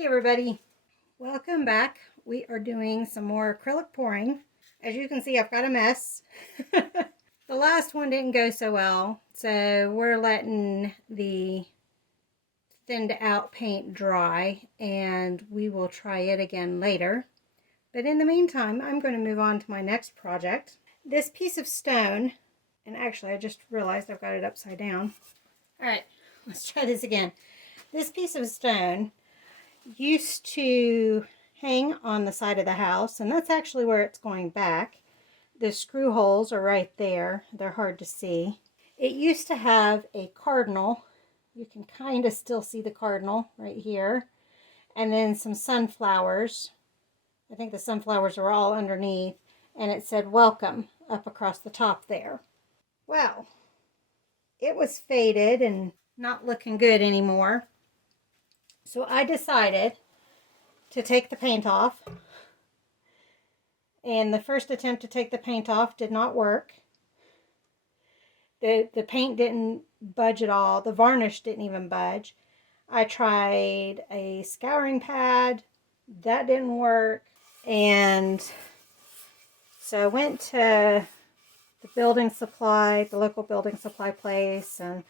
Hey everybody, welcome back. We are doing some more acrylic pouring. As you can see, I've got a mess. The last one didn't go so well, so we're letting the thinned out paint dry and we will try it again later. But in the meantime, I'm going to move on to my next project. This piece of stone, and actually I just realized I've got it upside down. Alright, let's try this again. This piece of stone used to hang on the side of the house, and that's actually where it's going back. The screw holes are right there. They're hard to see. It used to have a cardinal. You can kind of still see the cardinal right here. And then some sunflowers. I think the sunflowers are all underneath. And it said welcome up across the top there. Well, it was faded and not looking good anymore. So I decided to take the paint off. And the first attempt to take the paint off did not work. The paint didn't budge at all. The varnish didn't even budge. I tried a scouring pad. That didn't work. And so I went to the building supply, the local building supply place, and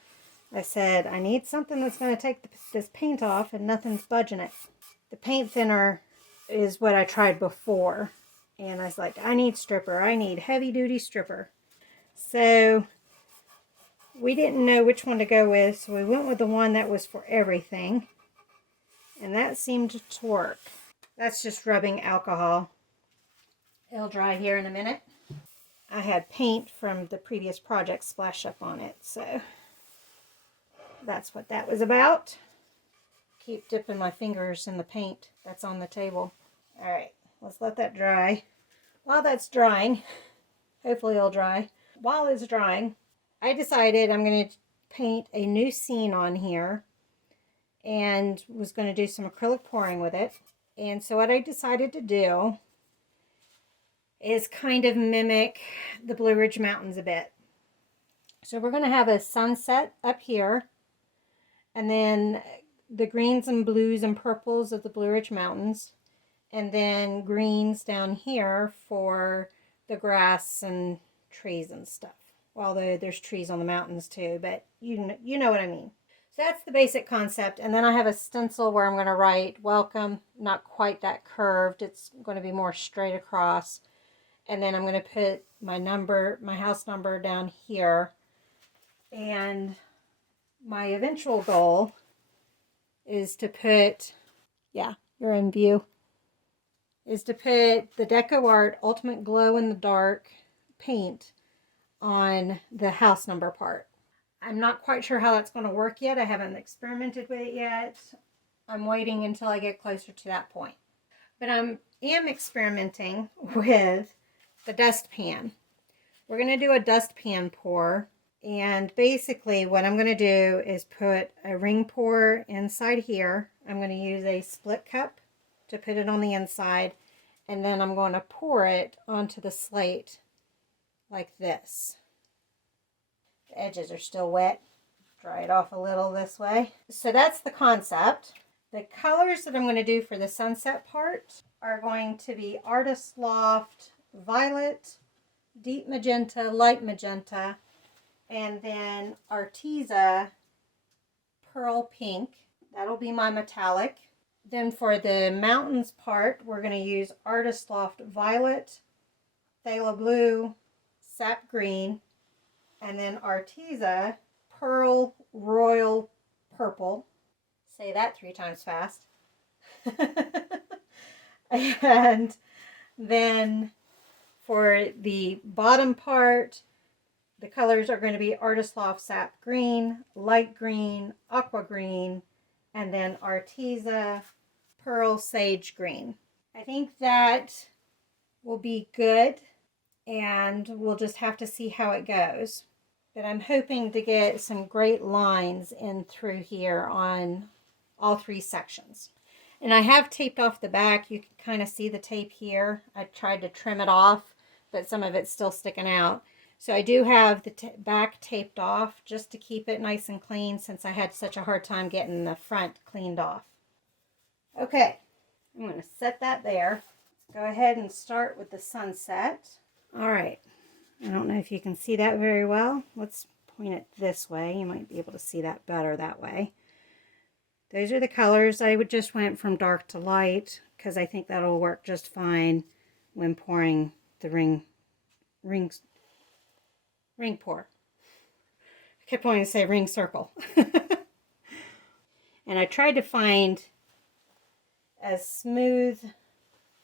I said, I need something that's going to take this paint off, and nothing's budging it. The paint thinner is what I tried before. And I was like, I need stripper. I need heavy duty stripper. So we didn't know which one to go with. So we went with the one that was for everything. And that seemed to work. That's just rubbing alcohol. It'll dry here in a minute. I had paint from the previous project splash up on it. So that's what that was about. Keep dipping my fingers in the paint that's on the table. All right. Let's let that dry. While that's drying, hopefully it'll dry. While it's drying, I decided I'm going to paint a new scene on here and was going to do some acrylic pouring with it. And so what I decided to do is kind of mimic the Blue Ridge Mountains a bit. So we're going to have a sunset up here, and then the greens and blues and purples of the Blue Ridge Mountains. And then greens down here for the grass and trees and stuff. Although there's trees on the mountains too, but you know what I mean. So that's the basic concept. And then I have a stencil where I'm going to write welcome. Not quite that curved. It's going to be more straight across. And then I'm going to put my number, my house number down here. And my eventual goal is to put, yeah, you're in view. Is to put the Deco Art Ultimate Glow in the Dark paint on the house number part. I'm not quite sure how that's going to work yet. I haven't experimented with it yet. I'm waiting until I get closer to that point. But I am experimenting with the dustpan. We're going to do a dustpan pour. And basically what I'm going to do is put a ring pour inside here. I'm going to use a split cup to put it on the inside, and then I'm going to pour it onto the slate like this. The edges are still wet. Dry it off a little this way. So that's the concept. The colors that I'm going to do for the sunset part are going to be Artist Loft Violet, Deep Magenta, Light Magenta, and then Arteza Pearl Pink. That'll be my metallic. Then for the mountains part, we're going to use Artist Loft Violet, Phthalo Blue, Sap Green, and then Arteza Pearl Royal Purple. Say that 3 times fast. And then for the bottom part, the colors are going to be Artist Loft Sap Green, Light Green, Aqua Green, and then Arteza Pearl Sage Green. I think that will be good, and we'll just have to see how it goes. But I'm hoping to get some great lines in through here on all 3 sections. And I have taped off the back. You can kind of see the tape here. I tried to trim it off, but some of it's still sticking out. So I do have the back taped off just to keep it nice and clean, since I had such a hard time getting the front cleaned off. Okay, I'm going to set that there. Let's go ahead and start with the sunset. All right, I don't know if you can see that very well. Let's point it this way. You might be able to see that better that way. Those are the colors. I would just went from dark to light because I think that'll work just fine when pouring the ring pour. I kept wanting to say ring circle. And I tried to find as smooth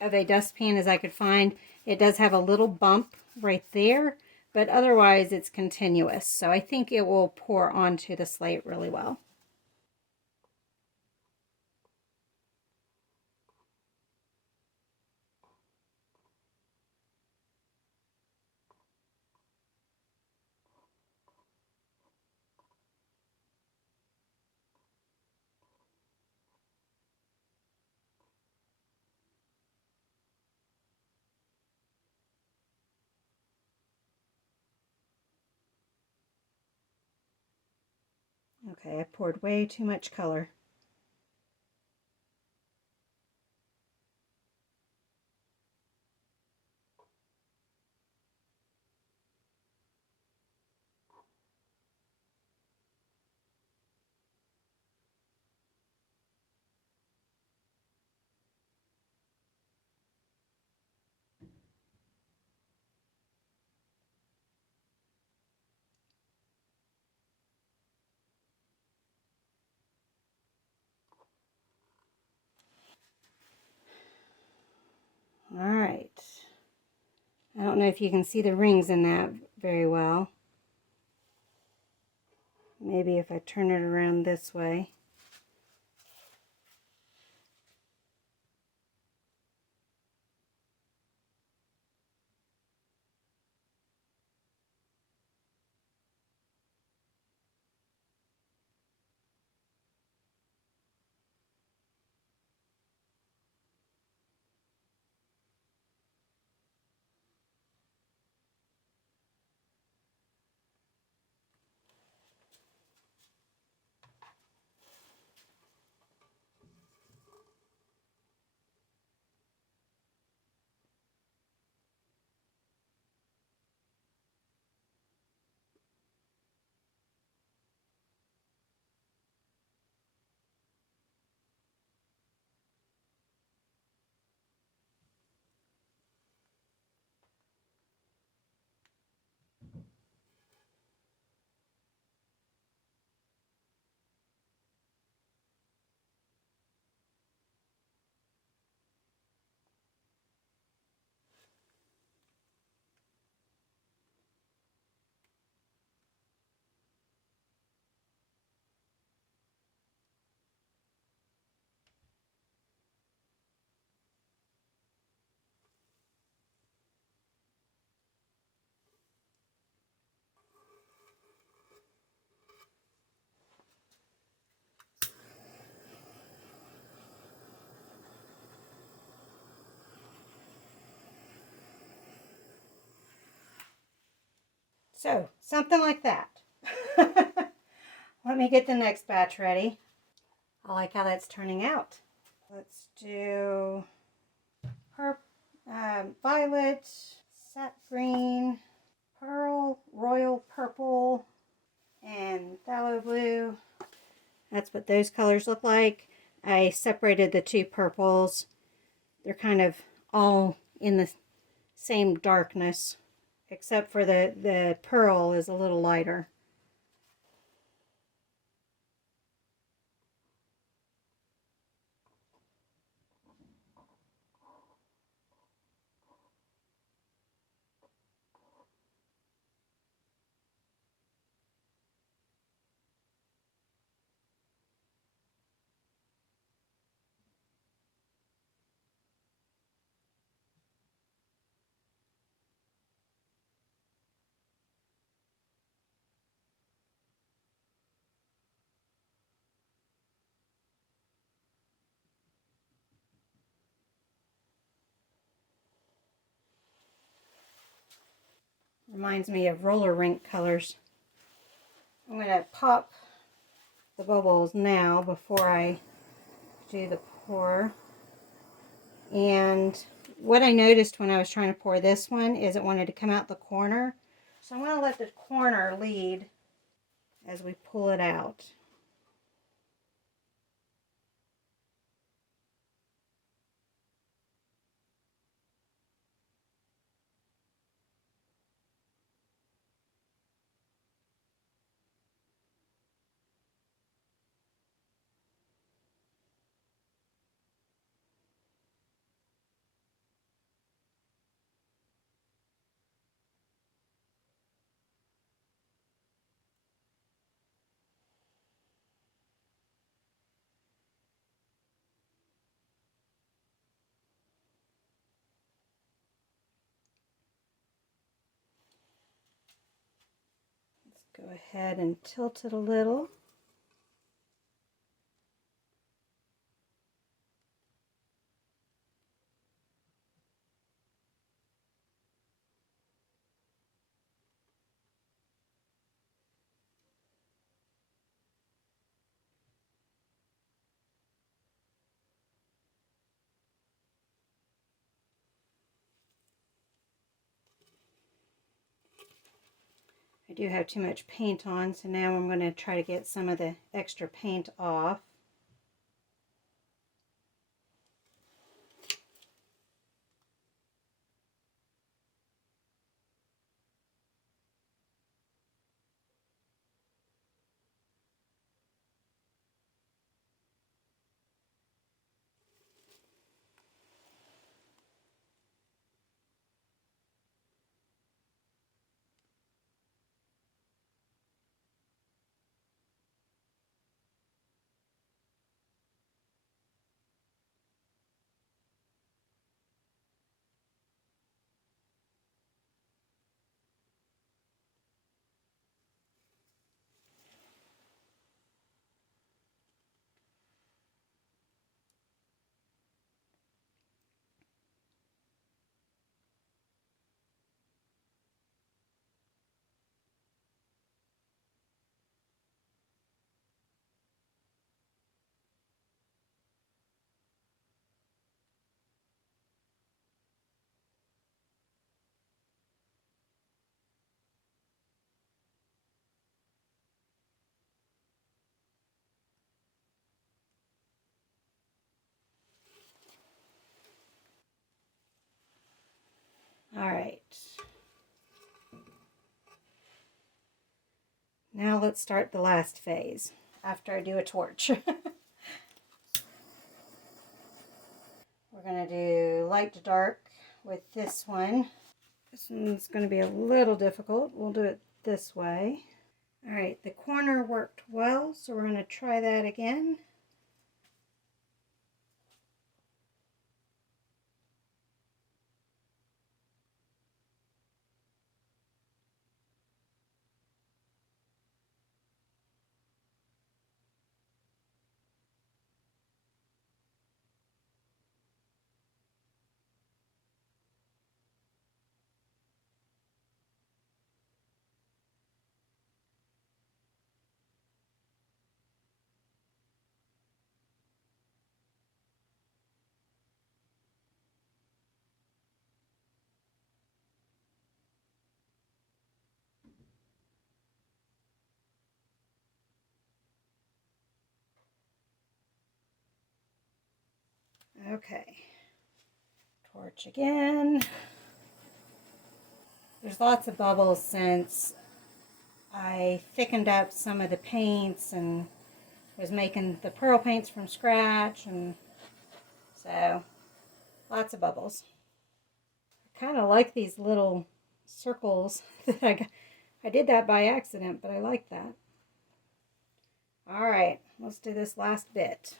of a dustpan as I could find. It does have a little bump right there, but otherwise it's continuous. So I think it will pour onto the slate really well. Okay, I poured way too much color. All right. I don't know if you can see the rings in that very well. Maybe if I turn it around this way. So, something like that. Let me get the next batch ready. I like how that's turning out. Let's do violet, sap green, pearl, royal purple, and phthalo blue. That's what those colors look like. I separated the two purples. They're kind of all in the same darkness, except for the pearl is a little lighter. Reminds me of roller rink colors. I'm going to pop the bubbles now before I do the pour. And what I noticed when I was trying to pour this one is it wanted to come out the corner. So I'm going to let the corner lead as we pull it out. Go ahead and tilt it a little. I do have too much paint on, so now I'm going to try to get some of the extra paint off. All right. Now let's start the last phase after I do a torch. We're going to do light to dark with this one. This one's going to be a little difficult. We'll do it this way. All right, the corner worked well, so we're going to try that again. Okay, torch again. There's lots of bubbles since I thickened up some of the paints and was making the pearl paints from scratch, and so lots of bubbles. I kind of like these little circles that I did that by accident, but I like that. All right, let's do this last bit.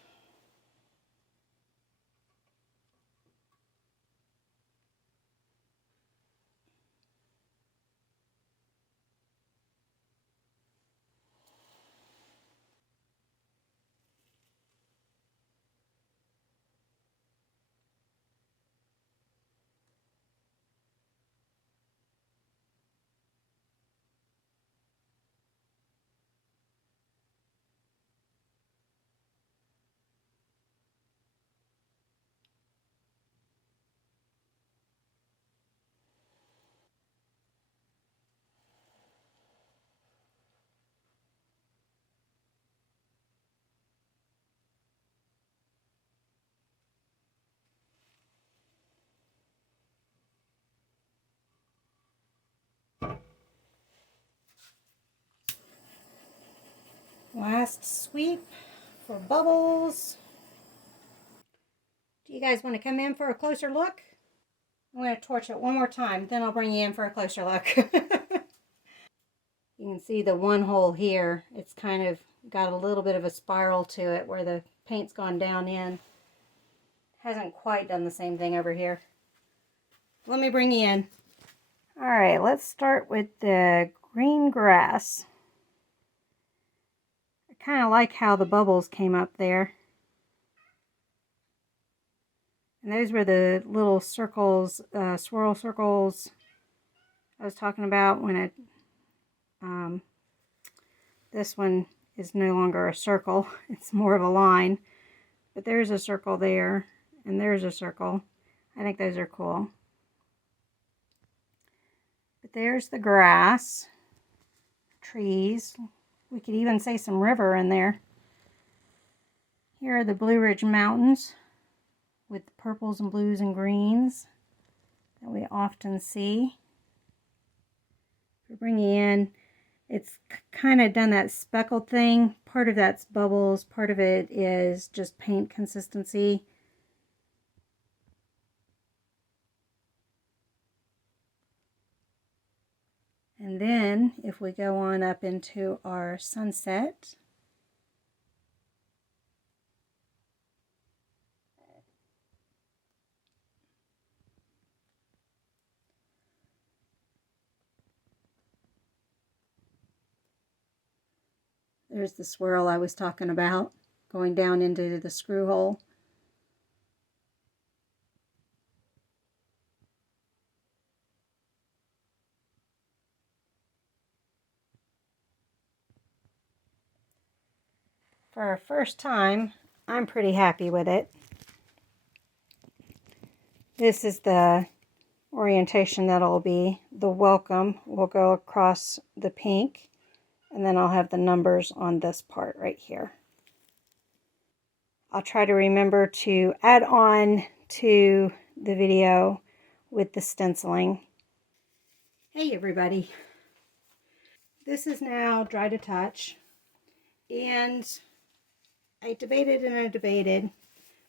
Last sweep for bubbles. Do you guys want to come in for a closer look? I'm going to torch it one more time, then I'll bring you in for a closer look. You can see the one hole here. It's kind of got a little bit of a spiral to it where the paint's gone down in. Hasn't quite done the same thing over here. Let me bring you in. All right, let's start with the green grass. I kind of like how the bubbles came up there. And those were the little circles, swirl circles I was talking about when it, this one is no longer a circle. It's more of a line. But there's a circle there, and there's a circle. I think those are cool. But there's the grass, trees. We could even say some river in there. Here are the Blue Ridge Mountains with the purples and blues and greens that we often see. We're bringing in, it's kind of done that speckled thing. Part of that's bubbles, part of it is just paint consistency. And then if we go on up into our sunset, there's the swirl I was talking about, going down into the screw hole. For our first time, I'm pretty happy with it. This is the orientation that'll be. The welcome will go across the pink, and then I'll have the numbers on this part right here. I'll try to remember to add on to the video with the stenciling. Hey everybody. This is now dry to touch, and I debated and I debated.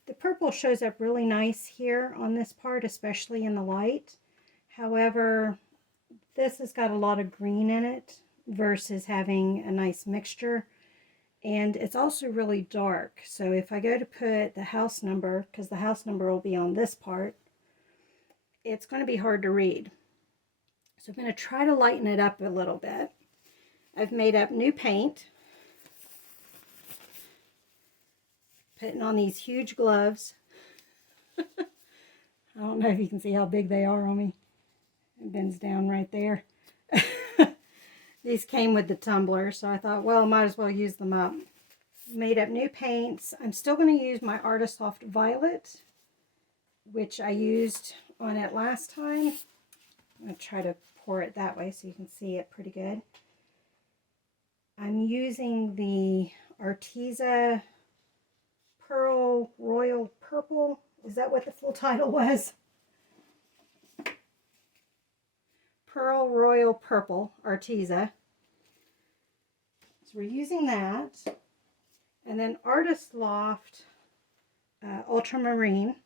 The purple shows up really nice here on this part, especially in the light. However, this has got a lot of green in it versus having a nice mixture. And it's also really dark. So if I go to put the house number, because the house number will be on this part, it's going to be hard to read. So I'm going to try to lighten it up a little bit. I've made up new paint. Putting on these huge gloves. I don't know if you can see how big they are on me. It bends down right there. These came with the tumbler, so I thought, well, I might as well use them up. Made up new paints. I'm still going to use my Artist Soft Violet, which I used on it last time. I'm going to try to pour it that way so you can see it pretty good. I'm using the Arteza Pearl Royal Purple. Is that what the full title was? Pearl Royal Purple Arteza. So we're using that. And then Artist Loft Ultramarine.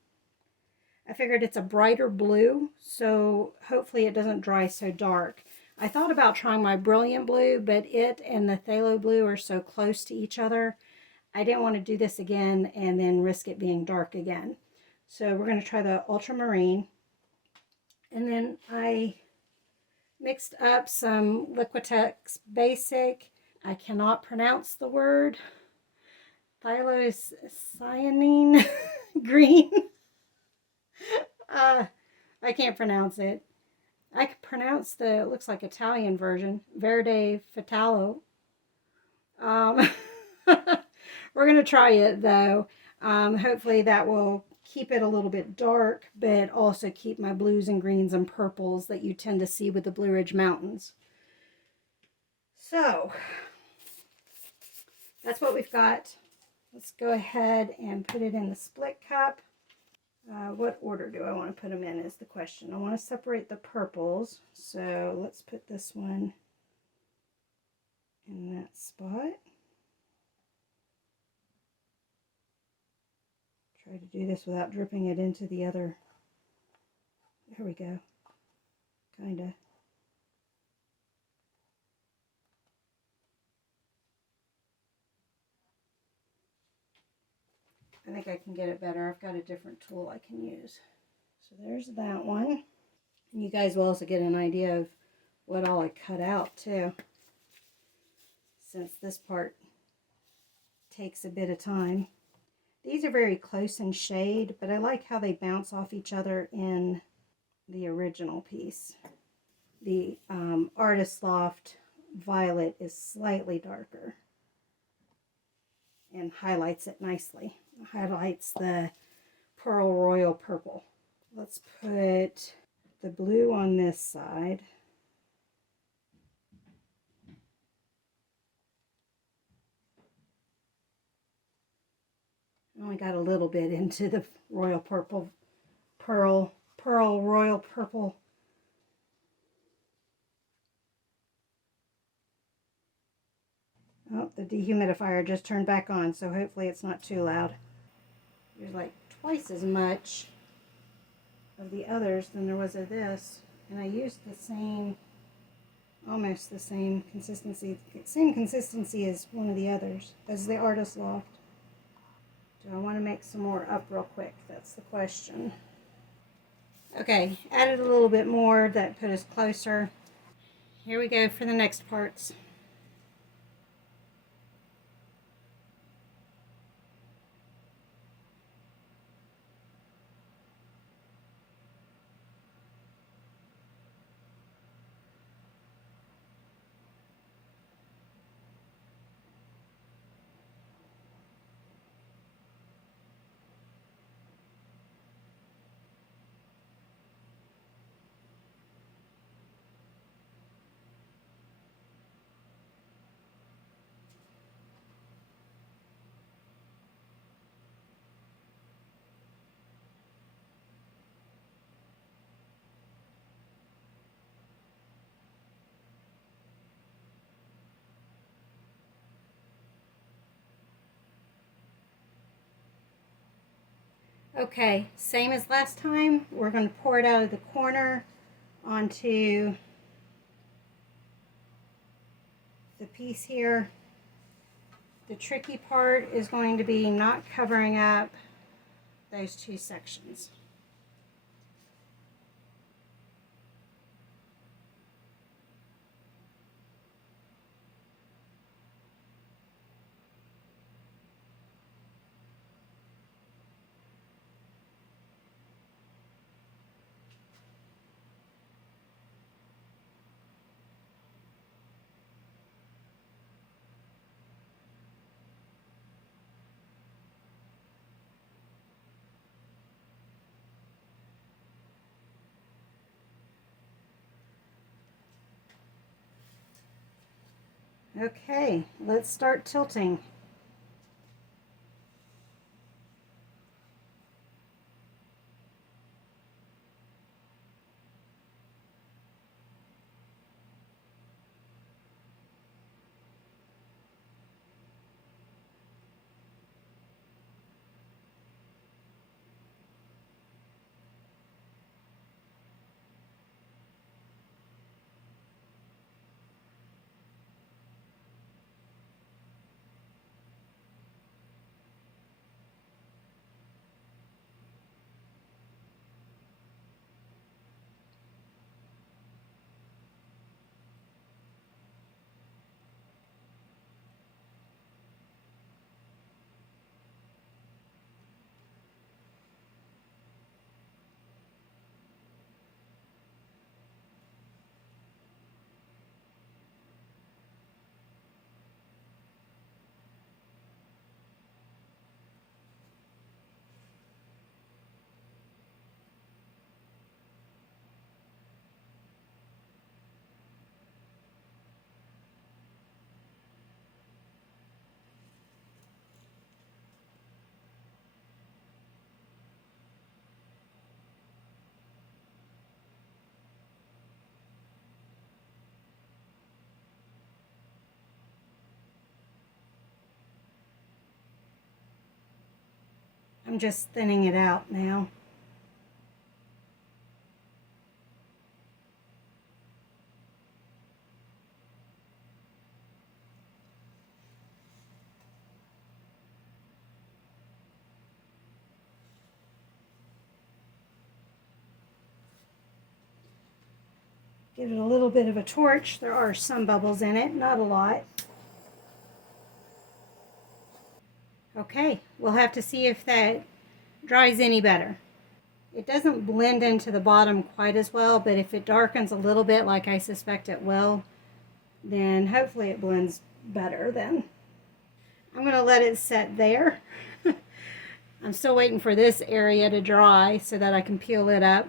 I figured it's a brighter blue, so hopefully it doesn't dry so dark. I thought about trying my Brilliant Blue, but it and the Phthalo Blue are so close to each other. I didn't want to do this again and then risk it being dark again. So we're going to try the Ultramarine. And then I mixed up some Liquitex Basic. I cannot pronounce the word. Thylocyanine green. I can't pronounce it. I could pronounce the, it looks like Italian version, Verde Fatalo. We're going to try it though. Hopefully that will keep it a little bit dark, but also keep my blues and greens and purples that you tend to see with the Blue Ridge Mountains. So that's what we've got. Let's go ahead and put it in the split cup. What order do I want to put them in is the question. I want to separate the purples, so let's put this one in that spot. Try to do this without dripping it into the other. There we go. Kinda. I think I can get it better. I've got a different tool I can use. So there's that one. And you guys will also get an idea of what all I cut out too, since this part takes a bit of time. These are very close in shade, but I like how they bounce off each other in the original piece. The Artist Loft Violet is slightly darker and highlights it nicely. Highlights the Pearl Royal Purple. Let's put the blue on this side. I only got a little bit into the Royal Purple, Pearl Royal Purple. Oh, the dehumidifier just turned back on, so hopefully it's not too loud. There's like twice as much of the others than there was of this, and I used the same, almost the same consistency as one of the others, as the Artist Loft. Do I want to make some more up real quick? That's the question. Okay, added a little bit more. That put us closer. Here we go for the next parts. Okay, same as last time. We're going to pour it out of the corner onto the piece here. The tricky part is going to be not covering up those two sections. Okay, let's start tilting. I'm just thinning it out now. Give it a little bit of a torch. There are some bubbles in it, not a lot. Okay, we'll have to see if that dries any better. It doesn't blend into the bottom quite as well, but if it darkens a little bit like I suspect it will, then hopefully it blends better then. I'm going to let it set there. I'm still waiting for this area to dry so that I can peel it up.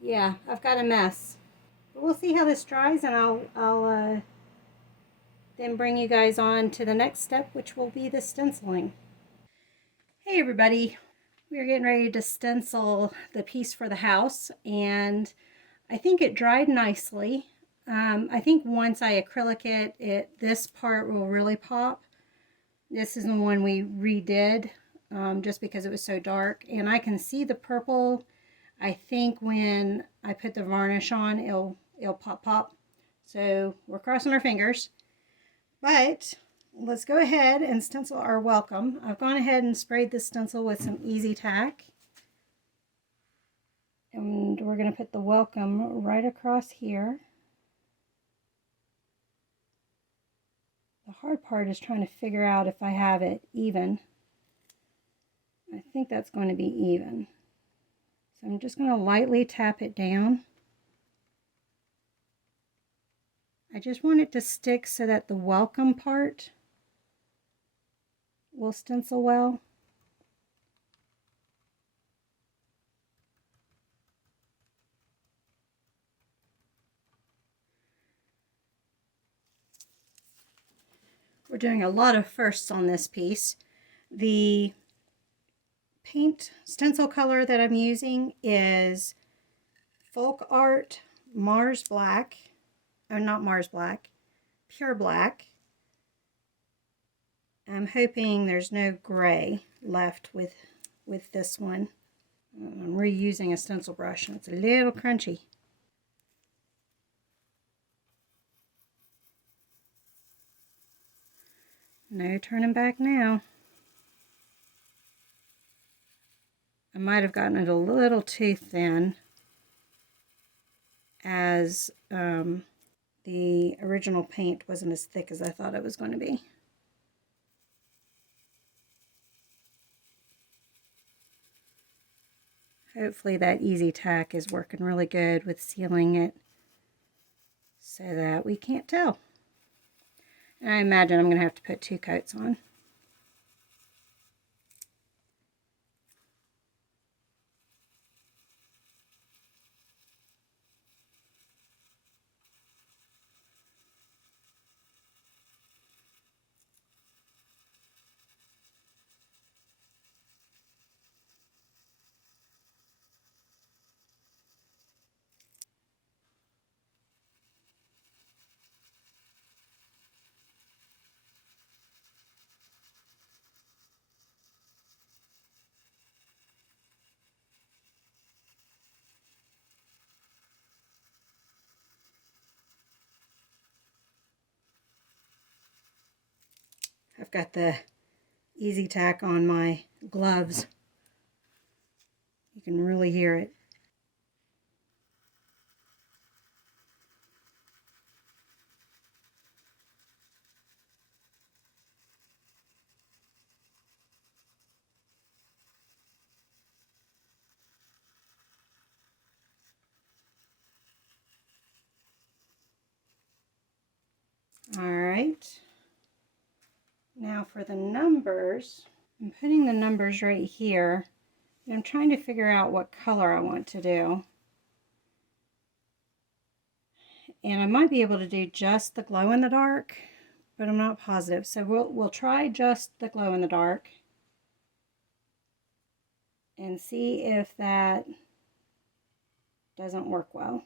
Yeah, I've got a mess. But we'll see how this dries, and I'll then bring you guys on to the next step, which will be the stenciling. Hey everybody, we're getting ready to stencil the piece for the house, and I think it dried nicely. I think once I acrylic it, this part will really pop. This is the one we redid just because it was so dark, and I can see the purple. I think when I put the varnish on, it'll pop. So we're crossing our fingers. But let's go ahead and stencil our welcome. I've gone ahead and sprayed this stencil with some Easy Tack. And we're going to put the welcome right across here. The hard part is trying to figure out if I have it even. I think that's going to be even. So I'm just going to lightly tap it down. I just want it to stick so that the welcome part will stencil well. We're doing a lot of firsts on this piece. The paint stencil color that I'm using is Folk Art Mars Black. Oh, not Mars Black, Pure Black. I'm hoping there's no gray left with this one. I'm reusing a stencil brush and it's a little crunchy. No turning back now. I might have gotten it a little too thin, as the original paint wasn't as thick as I thought it was going to be. Hopefully that Easy Tack is working really good with sealing it so that we can't tell. And I imagine I'm going to have to put 2 coats on. I've got the Easy Tack on my gloves. You can really hear it. All right. Now for the numbers, I'm putting the numbers right here. And I'm trying to figure out what color I want to do. And I might be able to do just the glow in the dark, but I'm not positive. So we'll try just the glow in the dark and see if that doesn't work well.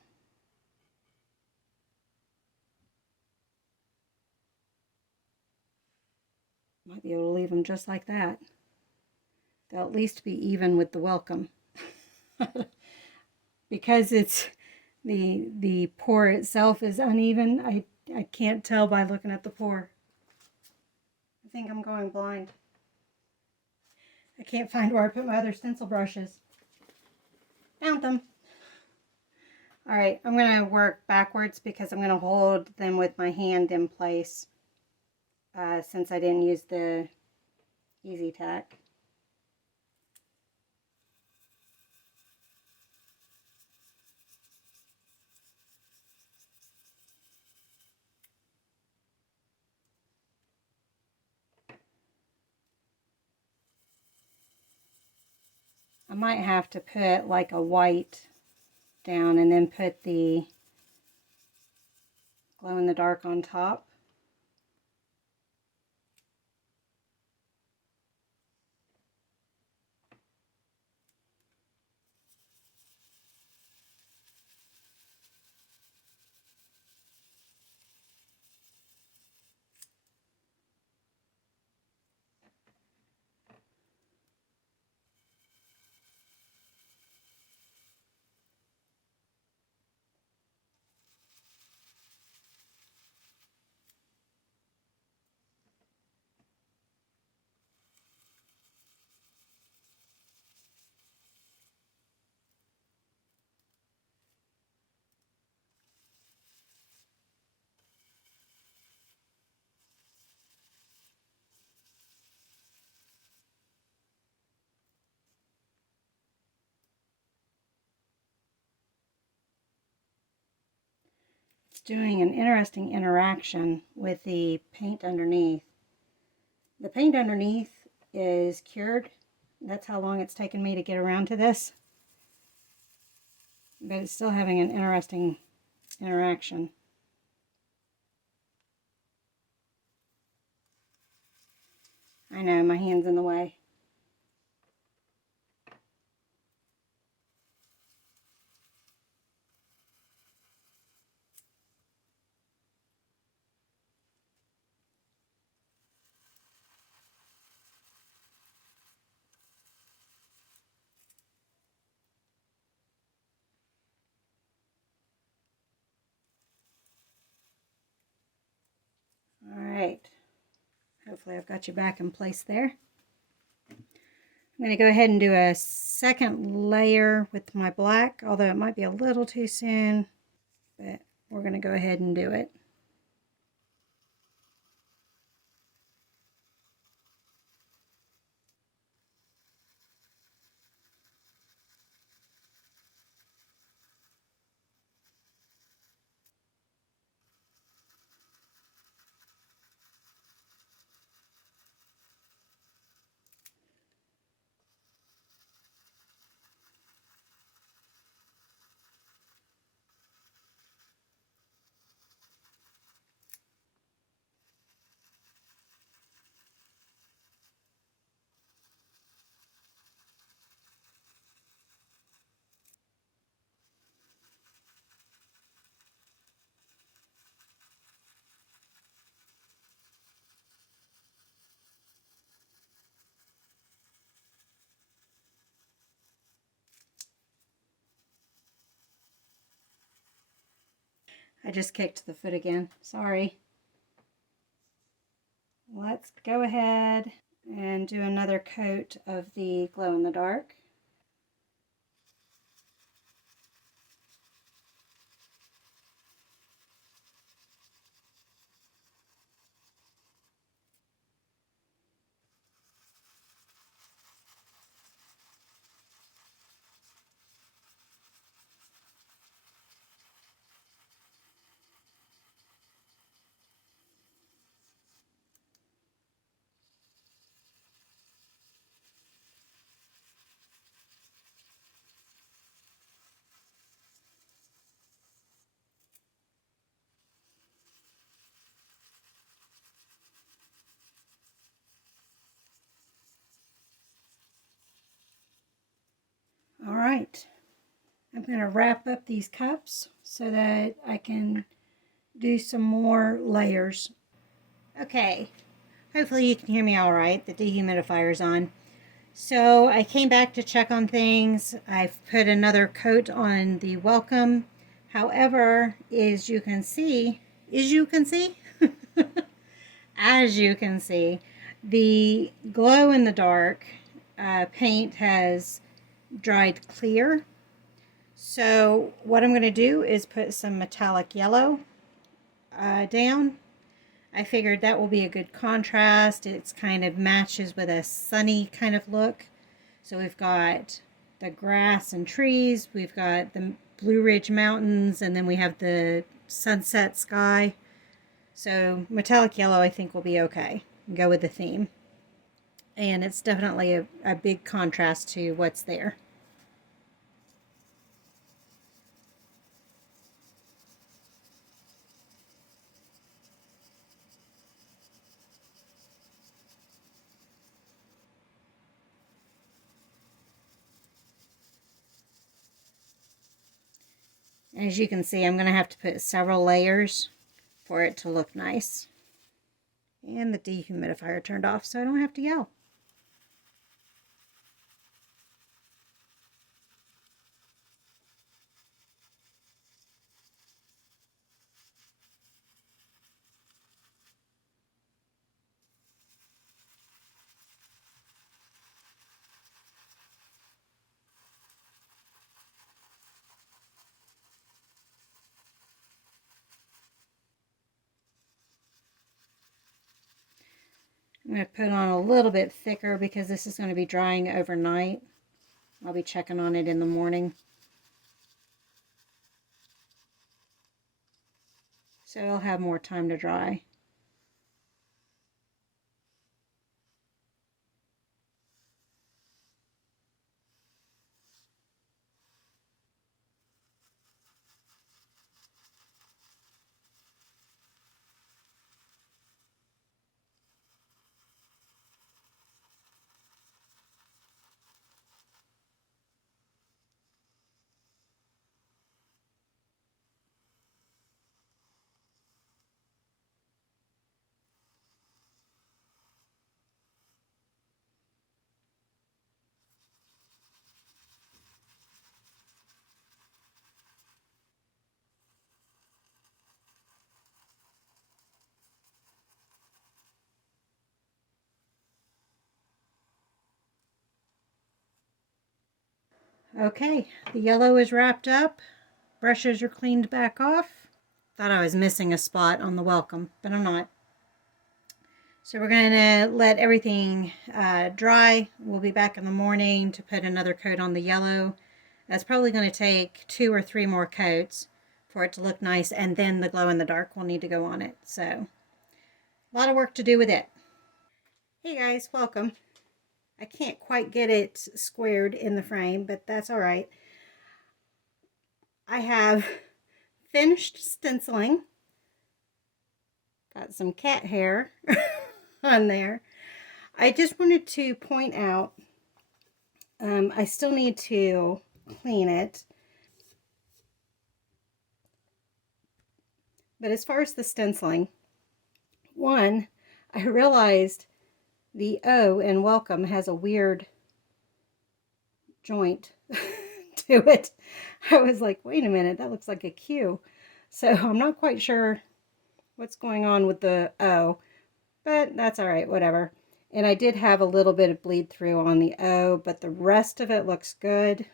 Might be able to leave them just like that. they'll at least be even with the welcome. Because it's the pour itself is uneven, I can't tell by looking at the pour. I think I'm going blind. I can't find where I put my other stencil brushes. Found them. Alright, I'm going to work backwards because I'm going to hold them with my hand in place since I didn't use the Easy Tack. I might have to put like a white down and then put the glow in the dark on top. It's doing an interesting interaction with the paint underneath. The paint underneath is cured. That's how long it's taken me to get around to this. But it's still having an interesting interaction. I know, my hand's in the way. Alright, hopefully I've got you back in place there. I'm going to go ahead and do a second layer with my black, although it might be a little too soon, but we're going to go ahead and do it. I just kicked the foot again. Sorry. Let's go ahead and do another coat of the glow in the dark. All right, I'm going to wrap up these cups so that I can do some more layers. Okay, hopefully you can hear me all right. The dehumidifier's on. So I came back to check on things. I've put another coat on the welcome. However, as you can see, as you can see, the glow in the dark paint has dried clear. So what I'm going to do is put some metallic yellow down. I figured that will be a good contrast. It's kind of matches with a sunny kind of look. So we've got the grass and trees, we've got the Blue Ridge Mountains, and then we have the sunset sky. So metallic yellow I think will be okay. Go with the theme. And it's definitely a big contrast to what's there. As you can see, I'm going to have to put several layers for it to look nice. And the dehumidifier turned off so I don't have to yell. I'm going to put on a little bit thicker because this is going to be drying overnight. I'll be checking on it in the morning. So it'll have more time to dry. Okay, the yellow is wrapped up. Brushes are cleaned back off. Thought I was missing a spot on the welcome, but I'm not. So we're going to let everything dry. We'll be back in the morning to put another coat on the yellow. That's probably going to take 2 or 3 more coats for it to look nice, and then the glow in the dark will need to go on it. So a lot of work to do with it. Hey guys, welcome. I can't quite get it squared in the frame, but that's all right. I have finished stenciling. Got some cat hair on there. I just wanted to point out, I still need to clean it. But as far as the stenciling, one, I realized the O in welcome has a weird joint to it. I was like, wait a minute, that looks like a Q. So I'm not quite sure what's going on with the O, but that's all right, whatever. And I did have a little bit of bleed through on the O, but the rest of it looks good.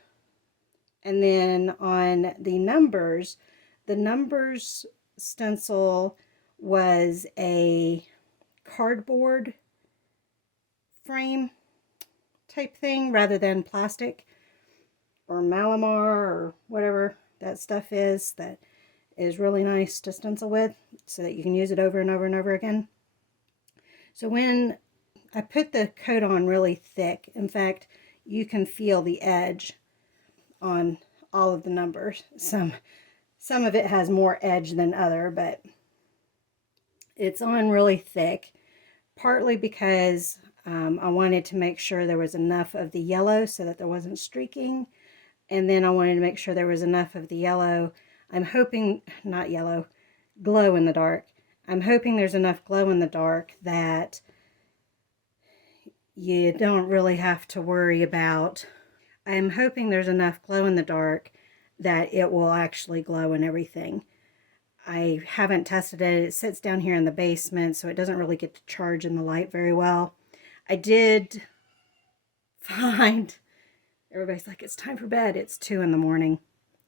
And then on the numbers stencil was a cardboard frame type thing rather than plastic or Malamar or whatever that stuff is that is really nice to stencil with so that you can use it over and over and over again. So when I put the coat on really thick, in fact, you can feel the edge on all of the numbers. Some of it has more edge than other, but it's on really thick, partly because I wanted to make sure there was enough of the yellow so that there wasn't streaking. And then I wanted to make sure there was enough of the yellow. I'm hoping, not yellow, glow in the dark. I'm hoping there's enough glow in the dark that you don't really have to worry about. I'm hoping there's enough glow in the dark that it will actually glow and everything. I haven't tested it. It sits down here in the basement, so it doesn't really get to charge in the light very well. I did find, everybody's like, it's time for bed. It's 2 in the morning.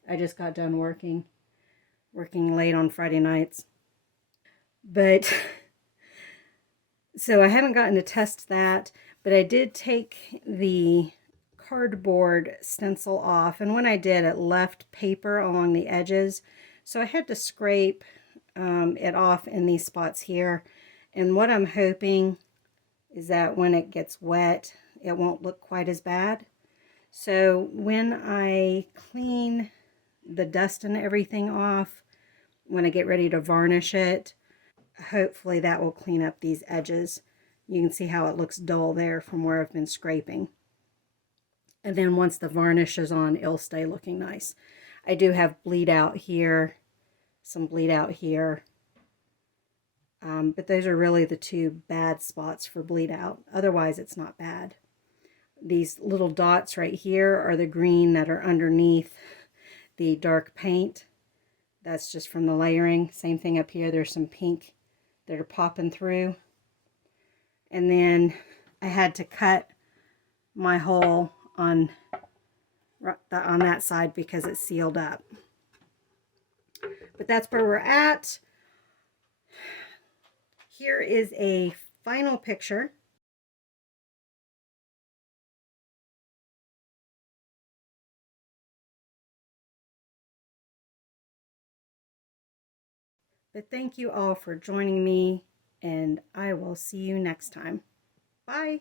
I just got done working late on Friday nights. But, so I haven't gotten to test that, but I did take the cardboard stencil off, and when I did, it left paper along the edges, so I had to scrape it off in these spots here. And what I'm hoping is that when it gets wet, it won't look quite as bad. So when I clean the dust and everything off, when I get ready to varnish it, hopefully that will clean up these edges. You can see how it looks dull there from where I've been scraping. And then once the varnish is on, it'll stay looking nice. I do have bleed out here, some bleed out here. But those are really the two bad spots for bleed out. Otherwise, it's not bad. These little dots right here are the green that are underneath the dark paint. That's just from the layering. Same thing up here. There's some pink that are popping through. And then I had to cut my hole on that side because it's sealed up. But that's where we're at. Here is a final picture. But thank you all for joining me, and I will see you next time. Bye.